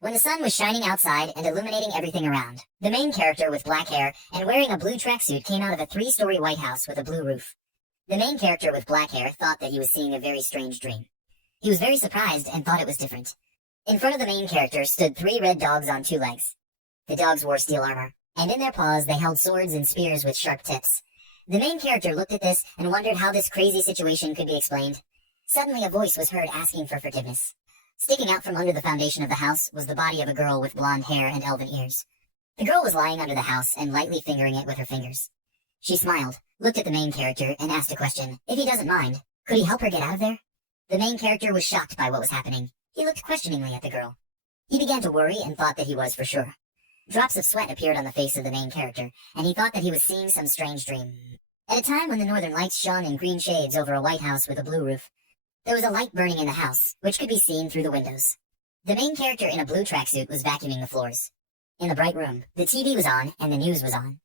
when the sun was shining outside and illuminating everything around. The main character with black hair and wearing a blue tracksuit came out of a 3-story White House with a blue roof. The main character with black hair thought that he was seeing a very strange dream. He was very surprised and thought it was different. In front of the main character stood 3 red dogs on 2 legs. The dogs wore steel armor, and in their paws they held swords and spears with sharp tips. The main character looked at this and wondered how this crazy situation could be explained. Suddenly a voice was heard asking for forgiveness. Sticking out from under the foundation of the house was the body of a girl with blonde hair and elven ears. The girl was lying under the house and lightly fingering it with her fingers. She smiled, looked at the main character, and asked a question. If he doesn't mind, could he help her get out of there? The main character was shocked by what was happening. He looked questioningly at the girl. He began to worry and thought that he was for sure. Drops of sweat appeared on the face of the main character, and he thought that he was seeing some strange dream. At a time when the northern lights shone in green shades over a white house with a blue roof, there was a light burning in the house, which could be seen through the windows. The main character in a blue tracksuit was vacuuming the floors. In the bright room, the TV was on and the news was on.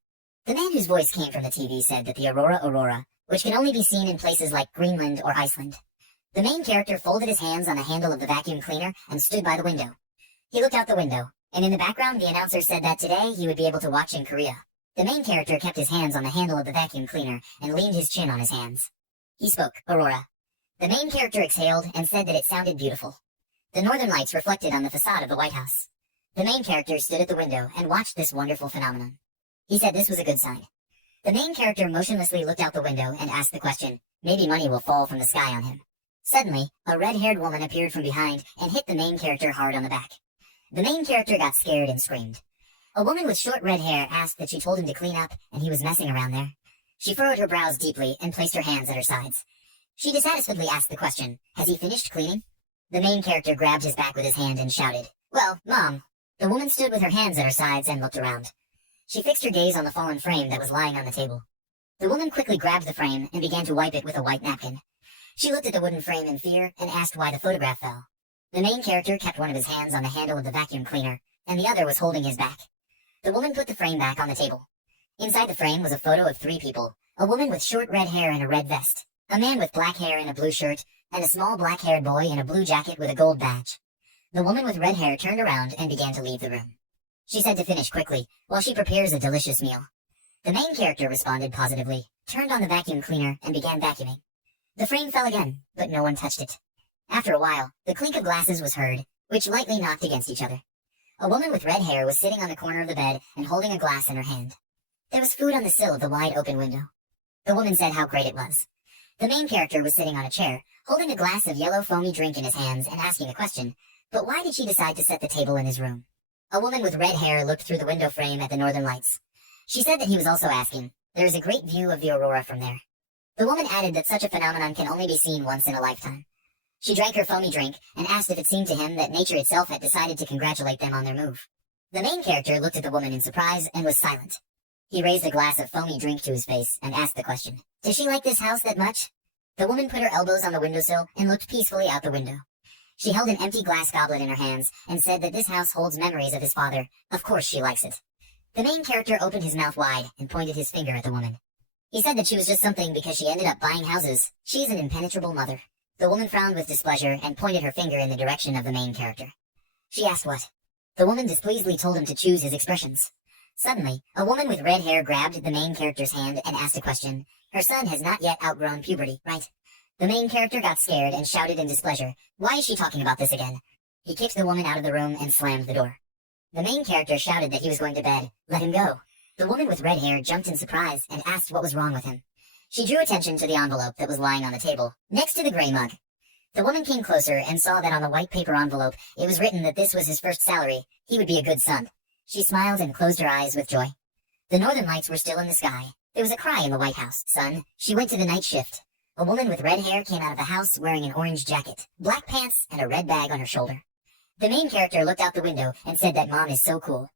The man whose voice came from the TV said that the aurora, which can only be seen in places like Greenland or Iceland. The main character folded his hands on the handle of the vacuum cleaner and stood by the window. He looked out the window, and in the background the announcer said that today he would be able to watch in Korea. The main character kept his hands on the handle of the vacuum cleaner and leaned his chin on his hands. He spoke, Aurora. The main character exhaled and said that it sounded beautiful. The northern lights reflected on the facade of the White House. The main character stood at the window and watched this wonderful phenomenon. He said this was a good sign. The main character motionlessly looked out the window and asked the question, maybe money will fall from the sky on him. Suddenly, a red-haired woman appeared from behind and hit the main character hard on the back. The main character got scared and screamed. A woman with short red hair asked that she told him to clean up, and he was messing around there. She furrowed her brows deeply and placed her hands at her sides. She dissatisfiedly asked the question, has he finished cleaning? The main character grabbed his back with his hand and shouted, well, Mom. The woman stood with her hands at her sides and looked around. She fixed her gaze on the fallen frame that was lying on the table. The woman quickly grabbed the frame and began to wipe it with a white napkin. She looked at the wooden frame in fear and asked why the photograph fell. The main character kept one of his hands on the handle of the vacuum cleaner, and the other was holding his back. The woman put the frame back on the table. Inside the frame was a photo of 3 people, a woman with short red hair and a red vest, a man with black hair and a blue shirt, and a small black-haired boy in a blue jacket with a gold badge. The woman with red hair turned around and began to leave the room. She said to finish quickly, while she prepares a delicious meal. The main character responded positively, turned on the vacuum cleaner, and began vacuuming. The frame fell again, but no one touched it. After a while, the clink of glasses was heard, which lightly knocked against each other. A woman with red hair was sitting on the corner of the bed and holding a glass in her hand. There was food on the sill of the wide-open window. The woman said how great it was. The main character was sitting on a chair, holding a glass of yellow foamy drink in his hands and asking a question, but why did she decide to set the table in his room? A woman with red hair looked through the window frame at the northern lights. She said that he was also asking, there is a great view of the aurora from there. The woman added that such a phenomenon can only be seen once in a lifetime. She drank her foamy drink and asked if it seemed to him that nature itself had decided to congratulate them on their move. The main character looked at the woman in surprise and was silent. He raised a glass of foamy drink to his face and asked the question, does she like this house that much? The woman put her elbows on the windowsill and looked peacefully out the window. She held an empty glass goblet in her hands and said that this house holds memories of his father. Of course she likes it. The main character opened his mouth wide and pointed his finger at the woman. He said that she was just something because she ended up buying houses. She is an impenetrable mother. The woman frowned with displeasure and pointed her finger in the direction of the main character. She asked what? The woman displeasedly told him to choose his expressions. Suddenly, a woman with red hair grabbed the main character's hand and asked a question. Her son has not yet outgrown puberty, right? The main character got scared and shouted in displeasure, why is she talking about this again? He kicked the woman out of the room and slammed the door. The main character shouted that he was going to bed. Let him go. The woman with red hair jumped in surprise and asked what was wrong with him. She drew attention to the envelope that was lying on the table, next to the gray mug. The woman came closer and saw that on the white paper envelope it was written that this was his first salary, he would be a good son. She smiled and closed her eyes with joy. The northern lights were still in the sky. There was a cry in the White House. Son, she went to the night shift. A woman with red hair came out of the house wearing an orange jacket, black pants, and a red bag on her shoulder. The main character looked out the window and said that Mom is so cool.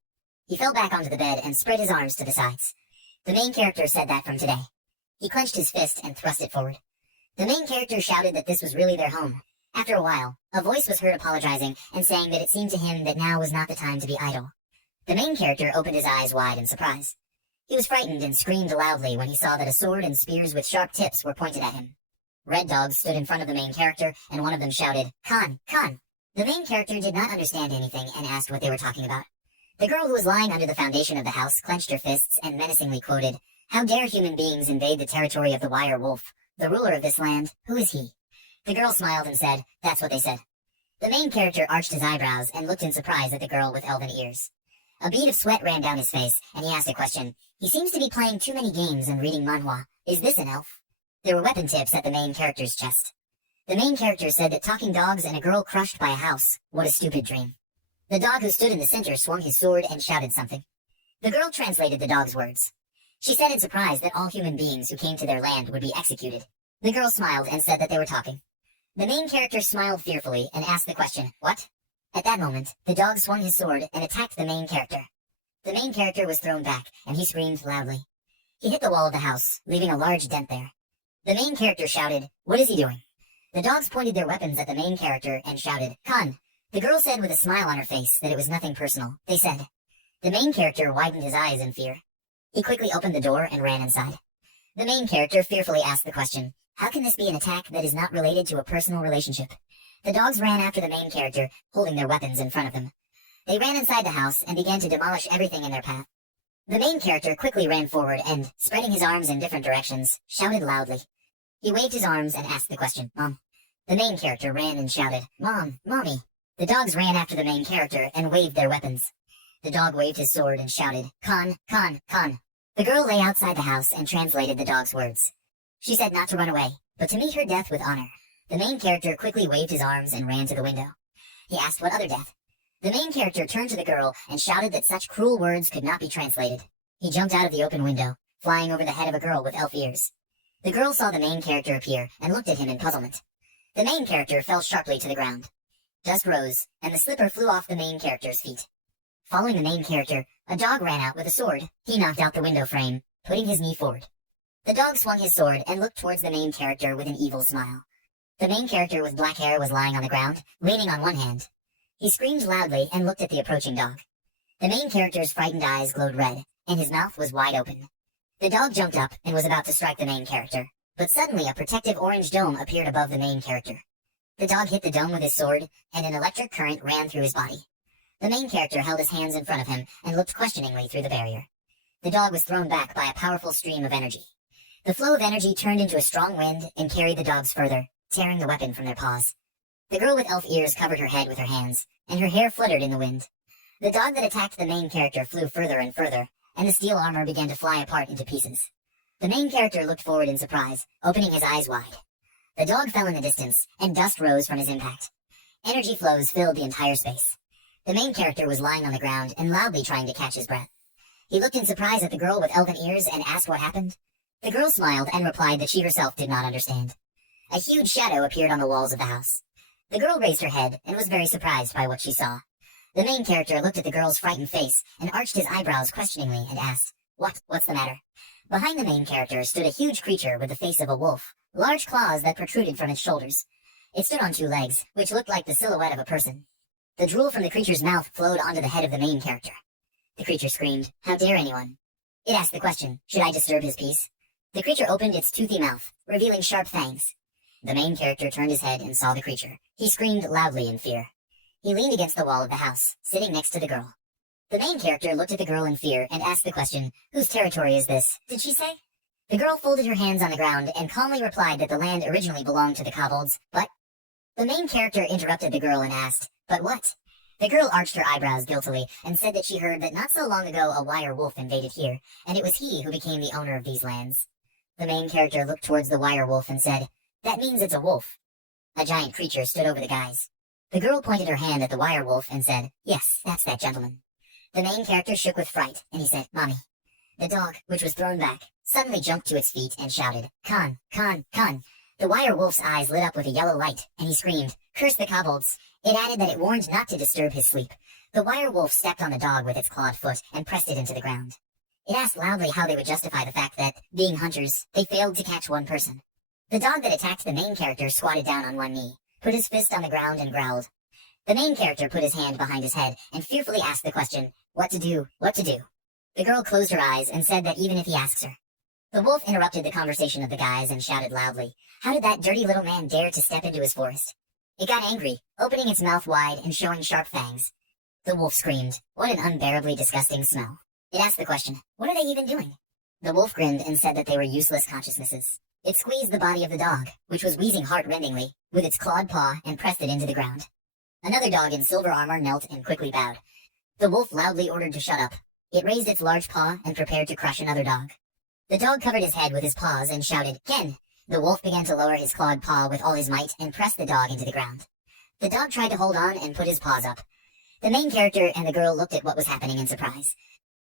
He fell back onto the bed and spread his arms to the sides. The main character said that from today. He clenched his fist and thrust it forward. The main character shouted that this was really their home. After a while, a voice was heard apologizing and saying that it seemed to him that now was not the time to be idle. The main character opened his eyes wide in surprise. He was frightened and screamed loudly when he saw that a sword and spears with sharp tips were pointed at him. Red dogs stood in front of the main character, and one of them shouted, Khan, Khan! The main character did not understand anything and asked what they were talking about. The girl who was lying under the foundation of the house clenched her fists and menacingly quoted, "How dare human beings invade the territory of the wire wolf, the ruler of this land, who is he?" The girl smiled and said, "That's what they said." The main character arched his eyebrows and looked in surprise at the girl with elven ears. A bead of sweat ran down his face, and he asked a question. "He seems to be playing too many games and reading manhwa. Is this an elf?" There were weapon tips at the main character's chest. The main character said that talking dogs and a girl crushed by a house, what a stupid dream. The dog who stood in the center swung his sword and shouted something. The girl translated the dog's words. She said in surprise that all human beings who came to their land would be executed. The girl smiled and said that they were talking. The main character smiled fearfully and asked the question, "What?" At that moment, the dog swung his sword and attacked the main character. The main character was thrown back, and he screamed loudly. He hit the wall of the house, leaving a large dent there. The main character shouted, "What is he doing?" The dogs pointed their weapons at the main character and shouted, "Khan." The girl said with a smile on her face that it was nothing personal. They said. The main character widened his eyes in fear. He quickly opened the door and ran inside. The main character fearfully asked the question, "How can this be an attack that is not related to a personal relationship?" The dogs ran after the main character, holding their weapons in front of them. They ran inside the house and began to demolish everything in their path. The main character quickly ran forward and, spreading his arms in different directions, shouted loudly. He waved his arms and asked the question, "Mom?" The main character ran and shouted, "Mom, Mommy." The dogs ran after the main character and waved their weapons. The dog waved his sword and shouted, "Khan, Khan, Khan." The girl lay outside the house and translated the dog's words. She said not to run away, but to meet her death with honor. The main character quickly waved his arms and ran to the window. He asked what other death. The main character turned to the girl and shouted that such cruel words could not be translated. He jumped out of the open window, flying over the head of a girl with elf ears. The girl saw the main character appear and looked at him in puzzlement. The main character fell sharply to the ground. Dust rose, and the slipper flew off the main character's feet. Following the main character, a dog ran out with a sword. He knocked out the window frame, putting his knee forward. The dog swung his sword and looked towards the main character with an evil smile. The main character with black hair was lying on the ground, leaning on one hand. He screamed loudly and looked at the approaching dog. The main character's frightened eyes glowed red, and his mouth was wide open. The dog jumped up and was about to strike the main character, but suddenly a protective orange dome appeared above the main character. The dog hit the dome with his sword, and an electric current ran through his body. The main character held his hands in front of him and looked questioningly through the barrier. The dog was thrown back by a powerful stream of energy. The flow of energy turned into a strong wind and carried the dogs further, tearing the weapon from their paws. The girl with elf ears covered her head with her hands, and her hair fluttered in the wind. The dog that attacked the main character flew further and further, and the steel armor began to fly apart into pieces. The main character looked forward in surprise, opening his eyes wide. The dog fell in the distance, and dust rose from his impact. Energy flows filled the entire space. The main character was lying on the ground and loudly trying to catch his breath. He looked in surprise at the girl with elven ears and asked what happened. The girl smiled and replied that she herself did not understand. A huge shadow appeared on the walls of the house. The girl raised her head and was very surprised by what she saw. The main character looked at the girl's frightened face and arched his eyebrows questioningly and asked, What's the matter?" Behind the main character stood a huge creature with the face of a wolf, large claws that protruded from its shoulders. It stood on two legs, which looked like the silhouette of a person. The drool from the creature's mouth flowed onto the head of the main character. The creature screamed, "How dare anyone?" It asked the question, "Should I disturb his peace?" The creature opened its toothy mouth, revealing sharp fangs. The main character turned his head and saw the creature. He screamed loudly in fear. He leaned against the wall of the house, sitting next to the girl. The main character looked at the girl in fear and asked the question, "Whose territory is this, did she say?" The girl folded her hands on the ground and calmly replied that the land originally belonged to the kobolds, but... The main character interrupted the girl and asked, "But what?" The girl arched her eyebrows guiltily and said that she heard that not so long ago a wire wolf invaded here, and it was he who became the owner of these lands. The main character looked towards the wire wolf and said, "That means it's a wolf." A giant creature stood over the guys. The girl pointed her hand at the wire wolf and said, "Yes, that's that gentleman." The main character shook with fright, and he said, "Mommy." The dog, which was thrown back, suddenly jumped to its feet and shouted, "Khan, Khan, Khan." The wire wolf's eyes lit up with a yellow light, and he screamed, "Curse the kobolds." It added that it warned not to disturb his sleep. The wire wolf stepped on the dog with its clawed foot and pressed it into the ground. It asked loudly how they would justify the fact that, being hunters, they failed to catch one person. The dog that attacked the main character squatted down on one knee, put his fist on the ground and growled. The main character put his hand behind his head and fearfully asked the question, "What to do, what to do?" The girl closed her eyes and said that even if he asks her. The wolf interrupted the conversation of the guys and shouted loudly, "How did that dirty little man dare to step into his forest?" It got angry, opening its mouth wide and showing sharp fangs. The wolf screamed, "What an unbearably disgusting smell." It asked the question, "What are they even doing?" The wolf grinned and said that they were useless consciousnesses. It squeezed the body of the dog, which was wheezing heart-rendingly, with its clawed paw and pressed it into the ground. Another dog in silver armor knelt and quickly bowed. The wolf loudly ordered to shut up. It raised its large paw and prepared to crush another dog. The dog covered his head with his paws and shouted, "Ken!" The wolf began to lower his clawed paw with all his might and pressed the dog into the ground. The dog tried to hold on and put his paws up. The main character and the girl looked at what was happening in surprise.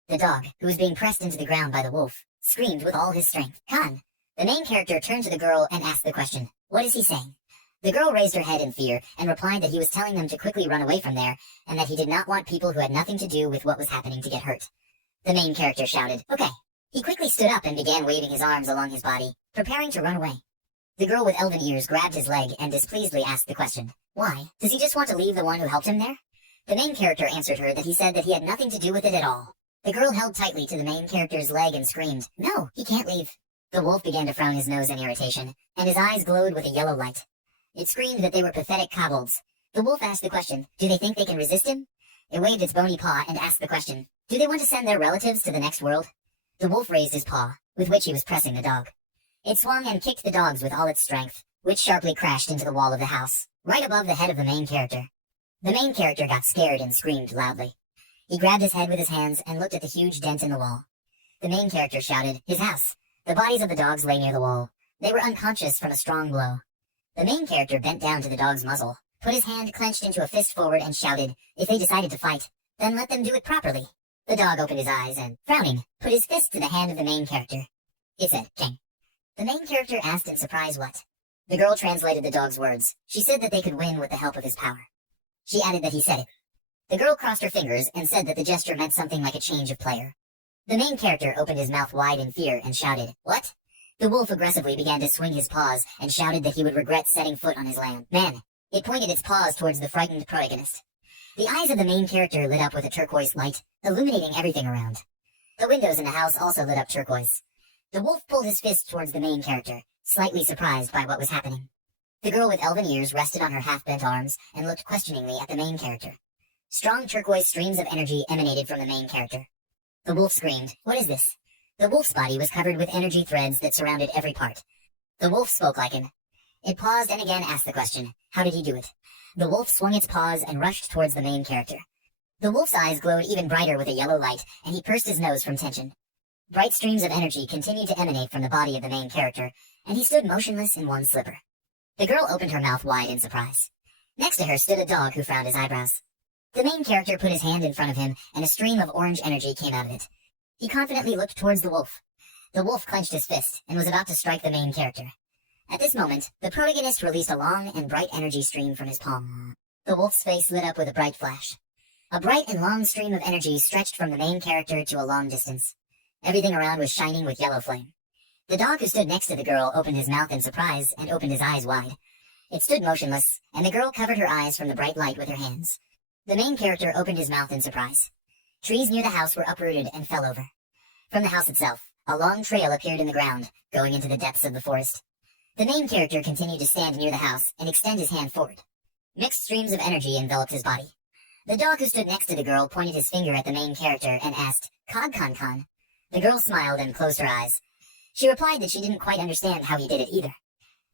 The dog, who was being pressed into the ground by the wolf, screamed with all his strength, "Khan!" The main character turned to the girl and asked the question, "What is he saying?" The girl raised her head in fear and replied that he was telling them to quickly run away from there and that he did not want people who had nothing to do with what was happening to get hurt. The main character shouted, "Okay." He quickly stood up and began waving his arms along his body, preparing to run away. The girl with elven ears grabbed his leg and displeasedly asked the question, "Why? Does he just want to leave the one who helped him there?" The main character answered her that he said that he had nothing to do with it at all. The girl held tightly to the main character's leg and screamed, "No, he can't leave." The wolf began to frown his nose in irritation, and his eyes glowed with a yellow light. It screamed that they were pathetic kobolds. The wolf asked the question, "Do they think they can resist him?" It waved its bony paw and asked the question, "Do they want to send their relatives to the next world?" The wolf raised his paw, with which he was pressing the dog. It swung and kicked the dogs with all its strength, which sharply crashed into the wall of the house, right above the head of the main character. The main character got scared and screamed loudly. He grabbed his head with his hands and looked at the huge dent in the wall. The main character shouted, "His house!" The bodies of the dogs lay near the wall. They were unconscious from a strong blow. The main character bent down to the dog's muzzle, put his hand clenched into a fist forward and shouted, "If they decided to fight, then let them do it properly." The dog opened his eyes and, frowning, put his fist to the hand of the main character. It said, "King." The main character asked in surprise what. The girl translated the dog's words. She said that they could win with the help of his power. She added that he said it. The girl crossed her fingers and said that the gesture meant something like a change of player. The main character opened his mouth wide in fear and shouted, "What?" The wolf aggressively began to swing his paws and shouted that he would regret setting foot on his land. "Man!" It pointed its paws towards the frightened protagonist. The eyes of the main character lit up with a turquoise light, illuminating everything around. The windows in the house also lit up turquoise. The wolf pulled his fist towards the main character, slightly surprised by what was happening. The girl with elven ears rested on her half-bent arms and looked questioningly at the main character. Strong turquoise streams of energy emanated from the main character. The wolf screamed, "What is this?" The wolf's body was covered with energy threads that surrounded every part. The wolf spoke like him. It paused and again asked the question, "How did he do it?" The wolf swung its paws and rushed towards the main character. The wolf's eyes glowed even brighter with a yellow light, and he pursed his nose from tension. Bright streams of energy continued to emanate from the body of the main character, and he stood motionless in one slipper. The girl opened her mouth wide in surprise. Next to her stood a dog who frowned his eyebrows. The main character put his hand in front of him, and a stream of orange energy came out of it. He confidently looked towards the wolf. The wolf clenched his fist and was about to strike the main character. At this moment, the protagonist released a long and bright energy stream from his palm. The wolf's face lit up with a bright flash. A bright and long stream of energy stretched from the main character to a long distance. Everything around was shining with yellow flame. The dog who stood next to the girl opened his mouth in surprise and opened his eyes wide. It stood motionless, and the girl covered her eyes from the bright light with her hands. The main character opened his mouth in surprise. Trees near the house were uprooted and fell over. From the house itself, a long trail appeared in the ground, going into the depths of the forest. The main character continued to stand near the house and extend his hand forward. Mixed streams of energy enveloped his body. The dog who stood next to the girl pointed his finger at the main character and asked, "Cog Con Con?" The girl smiled and closed her eyes. She replied that she didn't quite understand how he did it either.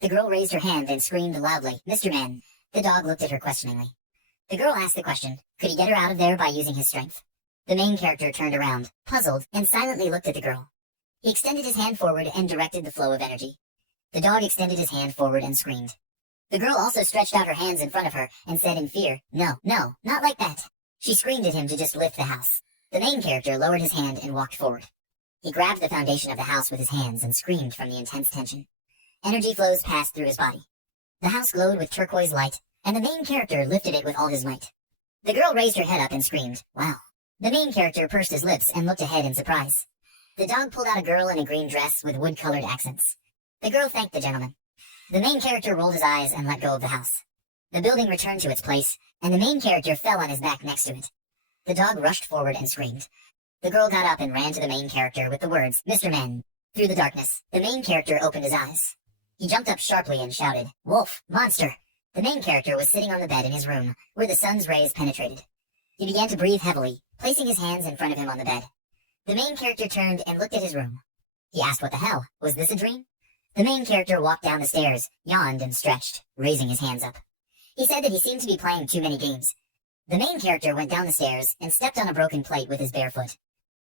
The girl raised her hand and screamed loudly, "Mr. Man." The dog looked at her questioningly. The girl asked the question, could he get her out of there by using his strength? The main character turned around, puzzled, and silently looked at the girl. He extended his hand forward and directed the flow of energy. The dog extended his hand forward and screamed. The girl also stretched out her hands in front of her and said in fear, "No, no, not like that." She screamed at him to just lift the house. The main character lowered his hand and walked forward. He grabbed the foundation of the house with his hands and screamed from the intense tension. Energy flows passed through his body. The house glowed with turquoise light, and the main character lifted it with all his might. The girl raised her head up and screamed, "Wow." The main character pursed his lips and looked ahead in surprise. The dog pulled out a girl in a green dress with wood-colored accents. The girl thanked the gentleman. The main character rolled his eyes and let go of the house. The building returned to its place, and the main character fell on his back next to it. The dog rushed forward and screamed. The girl got up and ran to the main character with the words, "Mr. Man." Through the darkness, the main character opened his eyes. He jumped up sharply and shouted, "Wolf! Monster!" The main character was sitting on the bed in his room, where the sun's rays penetrated. He began to breathe heavily, placing his hands in front of him on the bed. The main character turned and looked at his room. He asked what the hell, was this a dream? The main character walked down the stairs, yawned and stretched, raising his hands up. He said that he seemed to be playing too many games. The main character went down the stairs and stepped on a broken plate with his bare foot.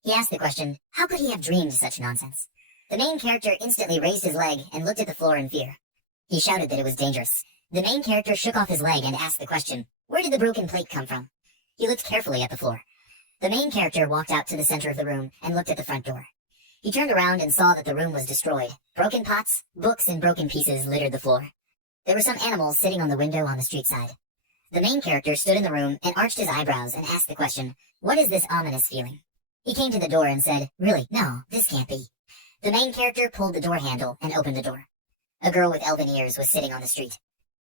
He asked the question, how could he have dreamed such nonsense? The main character instantly raised his leg and looked at the floor in fear. He shouted that it was dangerous. The main character shook off his leg and asked the question, where did the broken plate come from? He looked carefully at the floor. The main character walked out to the center of the room and looked at the front door. He turned around and saw that the room was destroyed. Broken pots, books, and broken pieces littered the floor. There were some animals sitting on the window on the street side. The main character stood in the room and arched his eyebrows and asked the question, what is this ominous feeling? He came to the door and said, really, no, this can't be. The main character pulled the door handle and opened the door. A girl with elven ears was sitting on the street.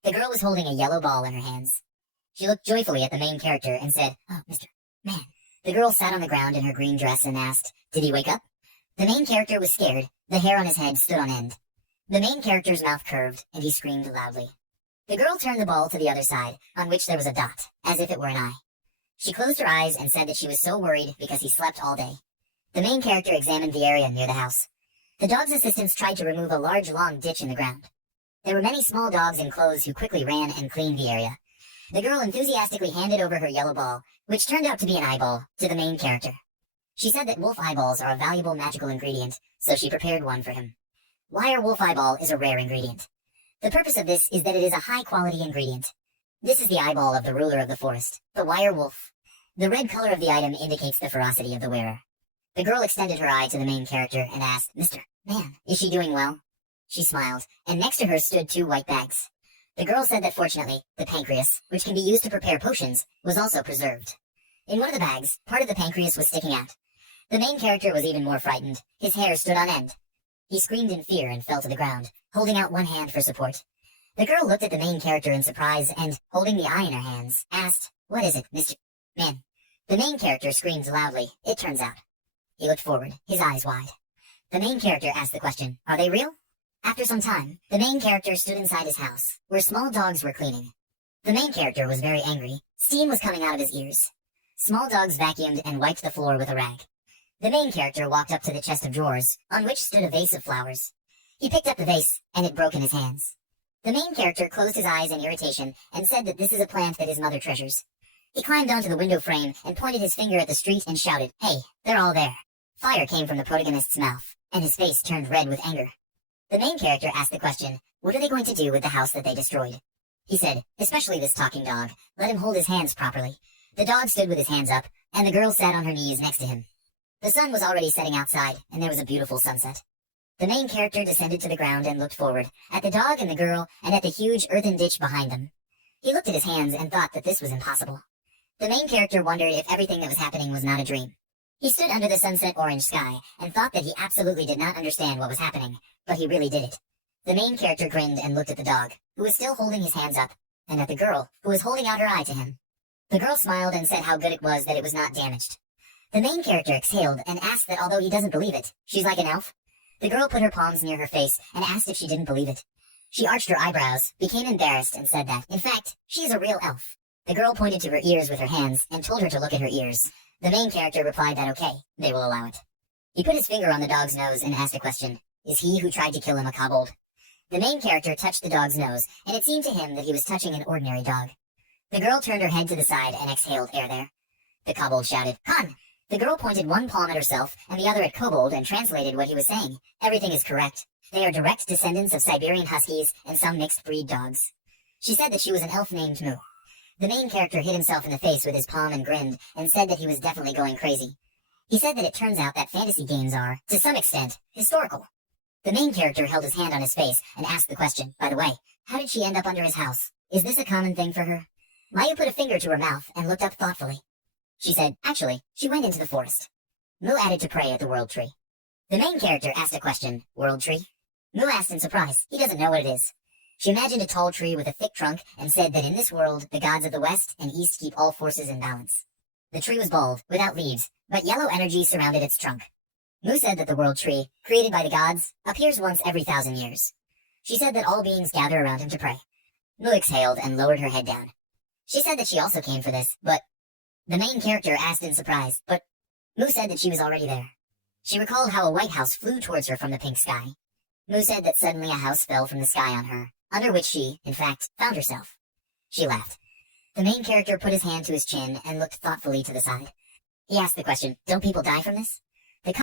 The girl was holding a yellow ball in her hands. She looked joyfully at the main character and said, oh, Mr. Man. The girl sat on the ground in her green dress and asked, did he wake up? The main character was scared. The hair on his head stood on end. The main character's mouth curved, and he screamed loudly. The girl turned the ball to the other side, on which there was a dot, as if it were an eye. She closed her eyes and said that she was so worried because he slept all day. The main character examined the area near the house. The dog's assistants tried to remove a large long ditch in the ground. There were many small dogs in clothes who quickly ran and cleaned the area. The girl enthusiastically handed over her yellow ball, which turned out to be an eyeball, to the main character. She said that wolf eyeballs are a valuable magical ingredient, so she prepared one for him. Wire wolf eyeball is a rare ingredient. The purpose of this is that it is a high-quality ingredient. This is the eyeball of the ruler of the forest, the wire wolf. The red color of the item indicates the ferocity of the wearer. The girl extended her eye to the main character and asked, Mr. Man, is she doing well? She smiled, and next to her stood 2 white bags. The girl said that fortunately, the pancreas, which can be used to prepare potions, was also preserved. In one of the bags, part of the pancreas was sticking out. The main character was even more frightened. His hair stood on end. He screamed in fear and fell to the ground, holding out one hand for support. The girl looked at the main character in surprise and, holding the eye in her hands, asked, what is it, Mr. Man? The main character screamed loudly, it turns out. He looked forward, his eyes wide. The main character asked the question, are they real? After some time, the main character stood inside his house, where small dogs were cleaning. The main character was very angry. Steam was coming out of his ears. Small dogs vacuumed and wiped the floor with a rag. The main character walked up to the chest of drawers, on which stood a vase of flowers. He picked up the vase, and it broke in his hands. The main character closed his eyes in irritation and said that this is a plant that his mother treasures. He climbed onto the window frame and pointed his finger at the street and shouted, hey, they're all there. Fire came from the protagonist's mouth, and his face turned red with anger. The main character asked the question, what are they going to do with the house that they destroyed? He said, especially this talking dog, let him hold his hands properly. The dog stood with his hands up, and the girl sat on her knees next to him. The sun was already setting outside, and there was a beautiful sunset. The main character descended to the ground and looked forward, at the dog and the girl, and at the huge earthen ditch behind them. He looked at his hands and thought that this was impossible. The main character wondered if everything that was happening was not a dream. He stood under the sunset orange sky, and thought that he absolutely did not understand what was happening, but he really did it. The main character grinned and looked at the dog, who was still holding his hands up, and at the girl, who was holding out her eye to him. The girl smiled and said how good it was that it was not damaged. The main character exhaled and asked that although he doesn't believe it, she's like an elf. The girl put her palms near her face and asked if she didn't believe it. She arched her eyebrows, became embarrassed, and said that, in fact, she is a real elf. The girl pointed to her ears with her hands and told her to look at her ears. The main character replied that okay, they will allow it. He put his finger on the dog's nose and asked a question. Is he who tried to kill him a kobold? The main character touched the dog's nose, and it seemed to him that he was touching an ordinary dog. The girl turned her head to the side and exhaled air there. The kobold shouted, Khan! The girl pointed one palm at herself and the other at Kobold and translated what he was saying. Everything is correct. They are direct descendants of Siberian Huskies and some mixed breed dogs. She said that she was an elf named Moo. The main character hit himself in the face with his palm and grinned, and said that he was definitely going crazy. He said that it turns out that fantasy games are, to some extent, historical. The main character held his hand on his face and asked the question, by the way, how did she end up under his house? Is this a common thing for her? Maya put a finger to her mouth and looked up thoughtfully. She said, actually, she went into the forest. Moo added to pray at the world tree. The main character asked a question, world tree? Moo asked in surprise, he doesn't know what it is. She imagined a tall tree with a thick trunk and said that in this world, the gods of the west and east keep all forces in balance. The tree was bald, without leaves, but yellow energy surrounded its trunk. Moo said that the world tree, created by the gods, appears once every 1,000 years. She said that all beings gather around him to pray. Mu exhaled and lowered her head down. She said that she also came for this, but... The main character asked in surprise, but Mu said that she was already there. She recalled how a white house flew towards her from the pink sky. Mu said that suddenly a house fell from the sky on her, under which she, in fact, found herself. She laughed. The main character put his hand to his chin and looked thoughtfully to the side. He asked the question, don't people die from this?